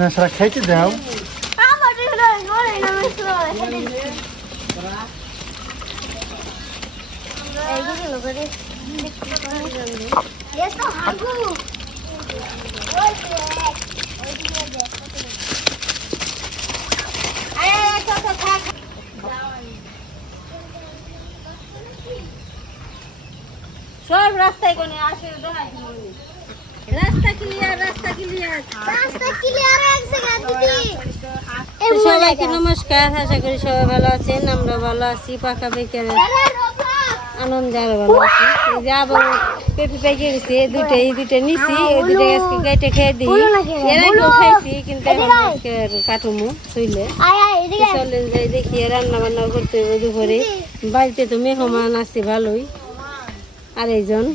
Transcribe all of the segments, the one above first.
না সারা খাইতে দাও সব রাস্তায় কোনে আসে রাস্তা ক্লিয়ার এক জায়গা দিদি। সবাইকে নমস্কার, আশা করি সবাই ভালো আছেন। আমরা ভালো আছি, পাকা বেকারের আনন্দে আরো ভালো আছি। এই যে আবার পেঁপে পেকে গেছে, এই দুটো নিছি, এই দুটো আজকে কেটে খেয়ে দিই। এর আগেও খাইছি, কিন্তু এখন আজকে কাটুমু শুইলে চলেন যাই দেখি রান্না বান্না করতে হবে দুপুরে। বাড়িতে তো মেহমান আছে ভালোই, আর এইজন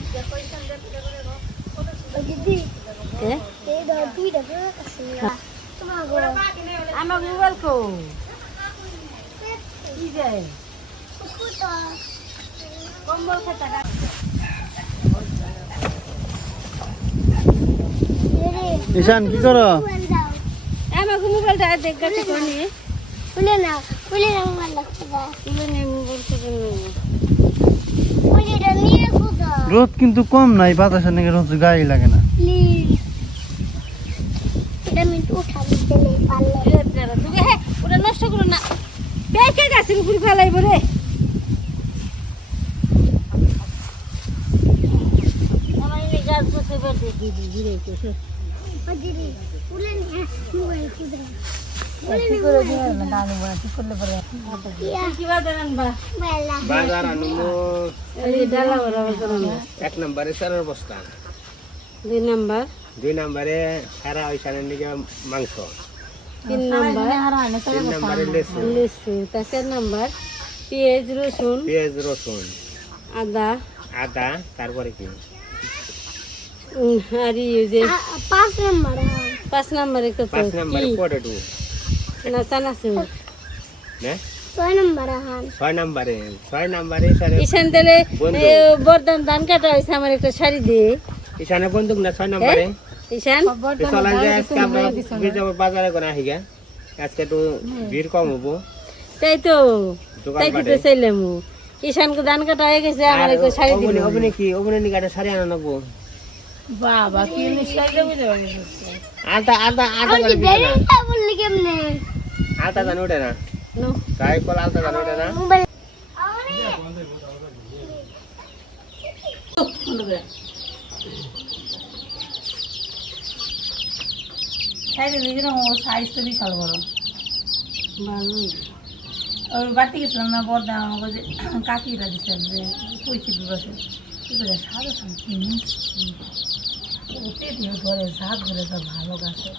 আমার মোবাইল কো কম্বল খাতা ঈশান কি করো? আমার মোবাইলটা দেখতে কোনি খুলে নাও মোবাইল রোদ কিন্তু কম নাই, বাতাসের নাকি রোদ গায়ে লাগে না। ওটা নষ্ট করো না, পেকে গাছের উপরে ফেলাইব রে। গাছ বসে বসে এক নম্বরে চারের বস্তা, 2 নম্বরে সারা ওইখানের দিকে মাংস, 3 নম্বরে লিচু, 4 নাম্বার পেঁয়াজ রসুন আদা, তারপরে কি আর ইয়ে যে 5 নাম্বারে কত 5 নম্বরে পটেটো না চানাচুর, না 6 নম্বরে ঈশান তাহলে বর্দান ধান কাটা হয়েছে, আমার একটা শাড়ি দিয়ে ঈশানে বন্দুক না 6 নম্বরে ঈশান চলেন যে আজকে আমরা বাজারে করে আসি গা, আজকে একটু ভিড় কম হবো। তাই তো চাইলাম ঈশানকে ধান কাটা হয়ে গেছে, আমার একটা শাড়ি দিল। ওখানে নিকাটা শাড়ি আনা নেবো বাবা কি আলতা জানি ওঠে না, তাই কল আলতা জানি ওঠে না। সাইজ তো বিশাল বড়। ওই বাড়তে গেছিলাম না, বড় আমাকে কাকিরা দিচ্ছে যে পঁয়ত্রিশ বছর সাদা ওতে দিয়ে ধরে সাত ধরে সব ভালো গাছে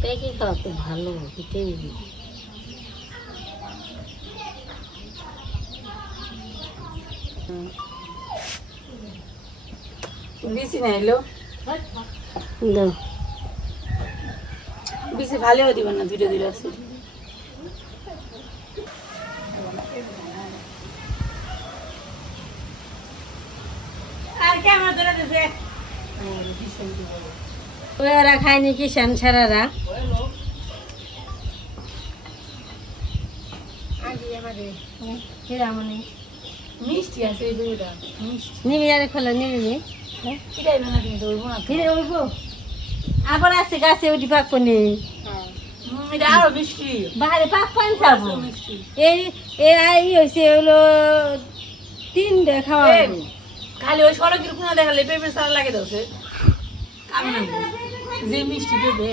প্যাকিং করা তো ভালো ভিটামিন। বেশি না এলো দাও বেশি ভালোও দিবেন না, দুটো দিলে আছে। আর কেমন ধরে দিছে ওরা খায়নি কিষান ছাড়ারা মিষ্টি আছে এই দুইটা মিষ্টি নিবি আরে খোলা নিবি কিটাই না কিন্তু ওইব না ফিরে ওইব আবার আছে গাছে ওটি পাক কোনে এটা আরো মিষ্টি বাইরে পাক পান খাবো মিষ্টি এই এই হইছে হলো 3 খাওয়া খালি ওই সড়কের কোনা দেখালে পেঁপে সারা লাগে দছে কাম না যে মিষ্টি পেঁপে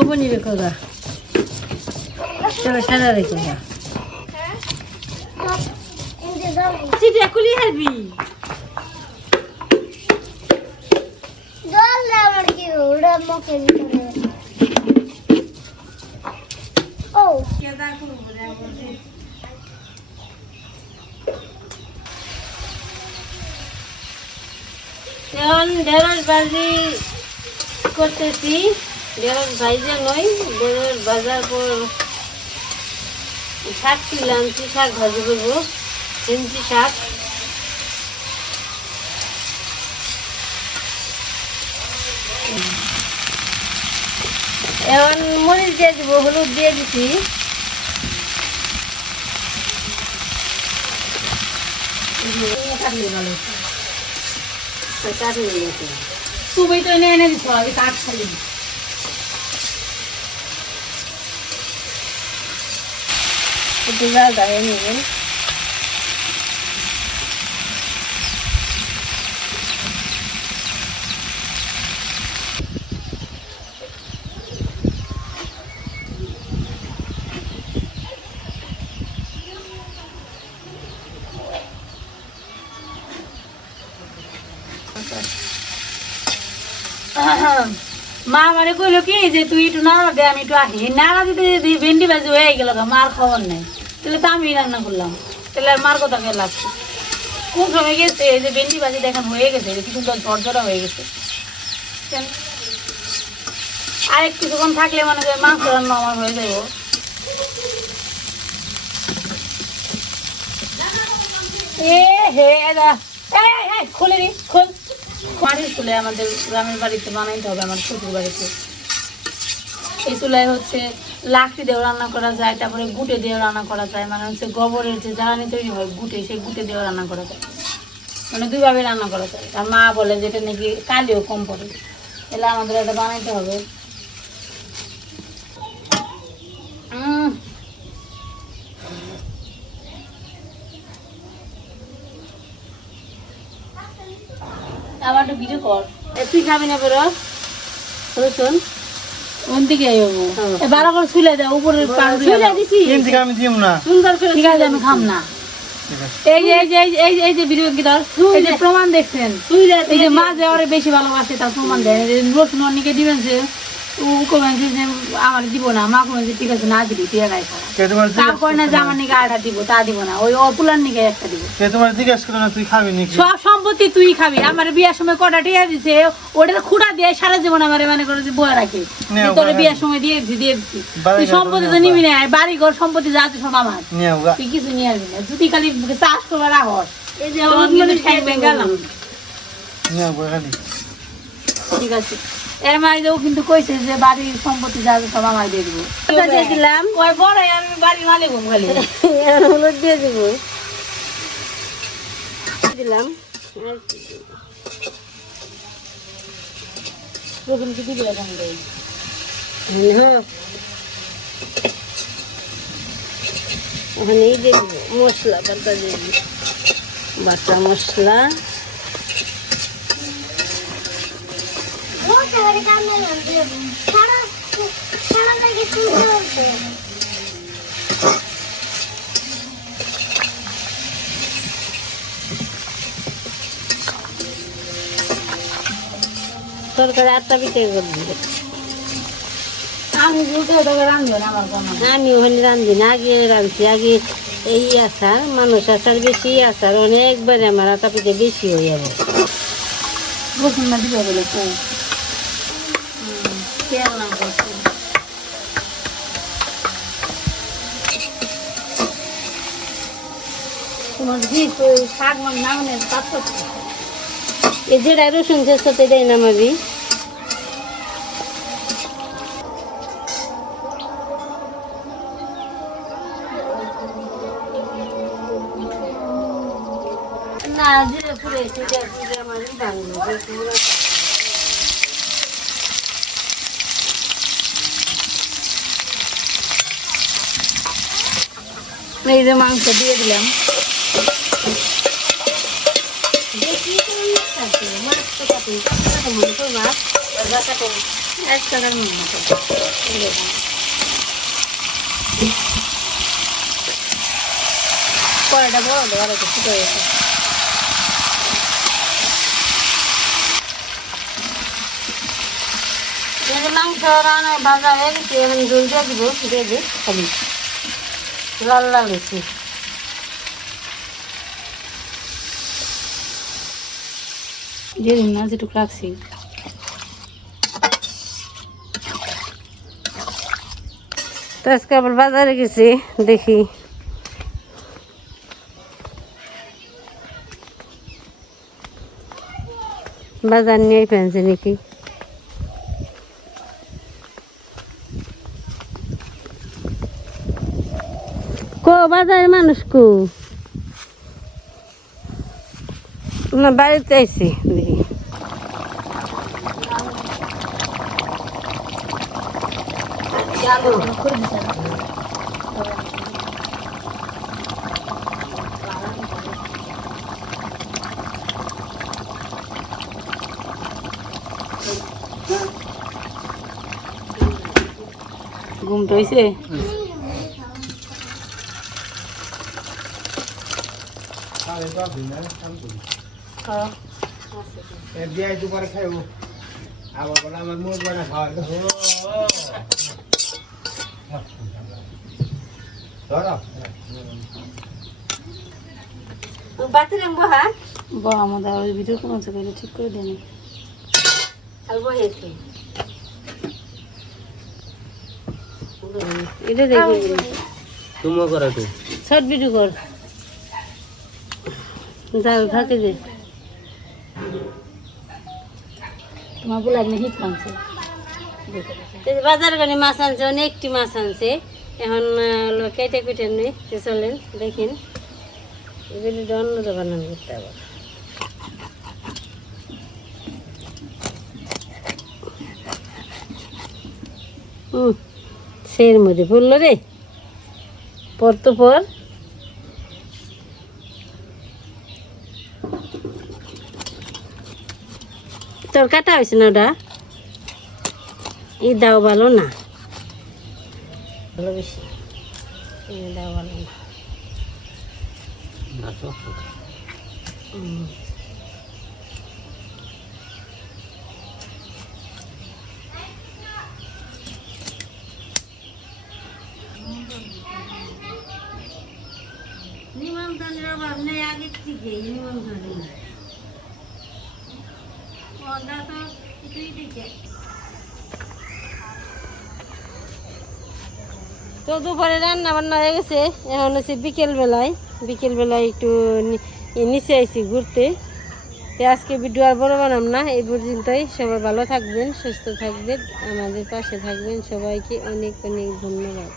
ওপনি রেখো গা, চলো সাদা রেখো গা। চিঠি খুলি হারবি এখন ঢেঁড়স ভাজি করতেছি। ঢেঁড়স ভাইজা নই, ঢেঁড়স ভাজার পর শাক তুলে আনছি, শাক ভাজি করবো। ফেন্সি শাক, এখন মরিচ দিয়ে দিব, হলুদ দিয়ে দিছি। তুমি তো এনে এনে দিচ্ছ, আমি কাঠ খালি একটু জাল দিয়ে নেবেন। মা মানে কইলো কি যে তুই একটু নাড়া দে, আমি একটু আহি নাড়া দিতে দিতে ভেন্ডি ভাজি হয়ে গেল, মার খবর নেই। তাহলে তো আমি রান্না করলাম, তাহলে আর মার কথা কে লাগছে? কোন সময় গেছে এই যে ভেন্ডি ভাজি দেখেন হয়ে গেছে, কি সুন্দর ঝরঝরা হয়ে গেছে। আর একটু কিছুক্ষণ থাকলে মানে মাংস রান্না আমার হয়ে যাবো। এ হে খুলে নি, খোল। মাটির চুলায় আমাদের গ্রামের বাড়িতে বানাইতে হবে, আমার শ্বশুর বাড়িতে। এই চুলায় হচ্ছে লাকড়ি দিয়েও রান্না করা যায়, তারপরে গুটে দিয়েও রান্না করা যায়। মানে হচ্ছে গোবরের যে জ্বালানি তৈরি হয় গুটে, সেই গুটে দিয়েও রান্না করা যায়। মানে দুইভাবে রান্না করা যায়। আর মা বলে যেটা নাকি কালিও কম পড়ে, তাহলে আমাদের এটা বানাইতে হবে। আবার একটু ভিডিও কর। তুই খাবি না বেরো রসুন ওন দিকে বারো করে ছুলে দেয় উপরের দিছি আমি দিম না। সুন্দর করে। ঠিক আছে, আমি খাম না। এই যে এই যে এই যে ভিডিও কি ধর, এই যে প্রমাণ দেখছেন, এই যে মা যে ওরে বেশি ভালোবাসে তার প্রমাণ দেয়। রসুন অনেকে দিবেন যে কমেছে যে আমার দিব না, মা কমেছে ঠিক আছে না দিবি, তুই একাই খা। তারপর না যে আমার নিকে আটা দিব, তা দিব না, ওই অপুলার নিকে একটা দিব। তোমার জিজ্ঞেস করে না তুই খাবি নাকি? সব সম্পত্তি তুই খাবি। আমার বিয়ার সময় কটা টিয়া দিছে, ওটা খুঁড়া দিয়ে সারা জীবন আমার মানে করে যে বয়ে রাখে, তোর বিয়ার সময় দিয়ে দিছি। তুই সম্পত্তি তো নিবি না, বাড়ি ঘর সম্পত্তি যা আছে সব আমার, তুই কিছু নিয়ে আসবি না। যদি খালি চাষ করবে রাখস। এই যে গেলাম, ঠিক আছে। এর মাইও কিন্তু কইছে যে বাড়ির সম্পত্তি যা আছে সব আমার দিয়ে দিব। দিলাম ওই বড় আমি বাড়ি মালিক খালি হলুদ দিয়ে দিব, দিলাম রসুন কি দিবি এখন ওখানেই দিয়ে দিব মশলা বাটা দিয়ে দিব, বাটা মশলা তরকারি আটটা পিঠে করবি। আমি রান্ধবো না, আমার আমি ওখানে রান্ধি না, আগে রাঁধছি। আগে এই আচার মানুষ আচার বেশি, আচার অনেকবারে আমার আটা পিঠে বেশি হয়ে যাবে। রসুন না দিবে বলে তেল না করছে। তোমার দিস শাক না মানে এই যেটা রসুন শেষতে দেয় না মাবি, না জিরে ফুলে আমার এই যে মাংস দিয়ে দিলাম। কড়াইটা বড় দেওয়ার একটু ফুটে গেছে। মাংস রান্না ভাজা হয়ে গেছে, এখন জল দিয়ে দিব, দিয়ে দিই খালি লাল লাল হয়েছে। দিয়ে দিন না যেটুকু রাখছি। তো আজকে আবার বাজারে গেছি, দেখি বাজার নিয়ে ফেলছে নাকি। কো বাজারের মানুষ কো না, বাড়িতে আইছি দেখি। ঘুমটা হয়েছে? পরে খাইব আবার বলে আমার মুখ বানা খাওয়া বাতিল বহা বা আমাদের ওই ভিডিও কোনো করে ঠিক করে দেয়নি। বহেছি এটা দেখি তুমিও করো তো শর্ট ভিডিও কর, যাও থাকে যে তোমার বলে আপনি হিট মাংস বাজার গানে মাছ আনছে, অনেকটি মাছ আনছে। এখন কেটে কুটে নেই, চলেন দেখিন ভিডিওটা অন্যটা বানানো করতে আবার। সের মধ্যে পড়লো রে, পর তো পর। তোর কাটা হয়েছে না ওটা, এই দাও ভালো না, ভালো বেশি দাও ভালো না। নিমন্ত্রণের অভাব নেই আগের থেকে, নিমন্ত্রণ তো দুপুরে রান্না বান্না হয়ে গেছে। এখন হচ্ছে বিকেলবেলায় একটু নিচে আইছি ঘুরতে। তো আজকে ভিডিও আর বড় বানাম না, এই পর্যন্তই। সবাই ভালো থাকবেন, সুস্থ থাকবেন, আমাদের পাশে থাকবেন। সবাইকে অনেক অনেক ধন্যবাদ।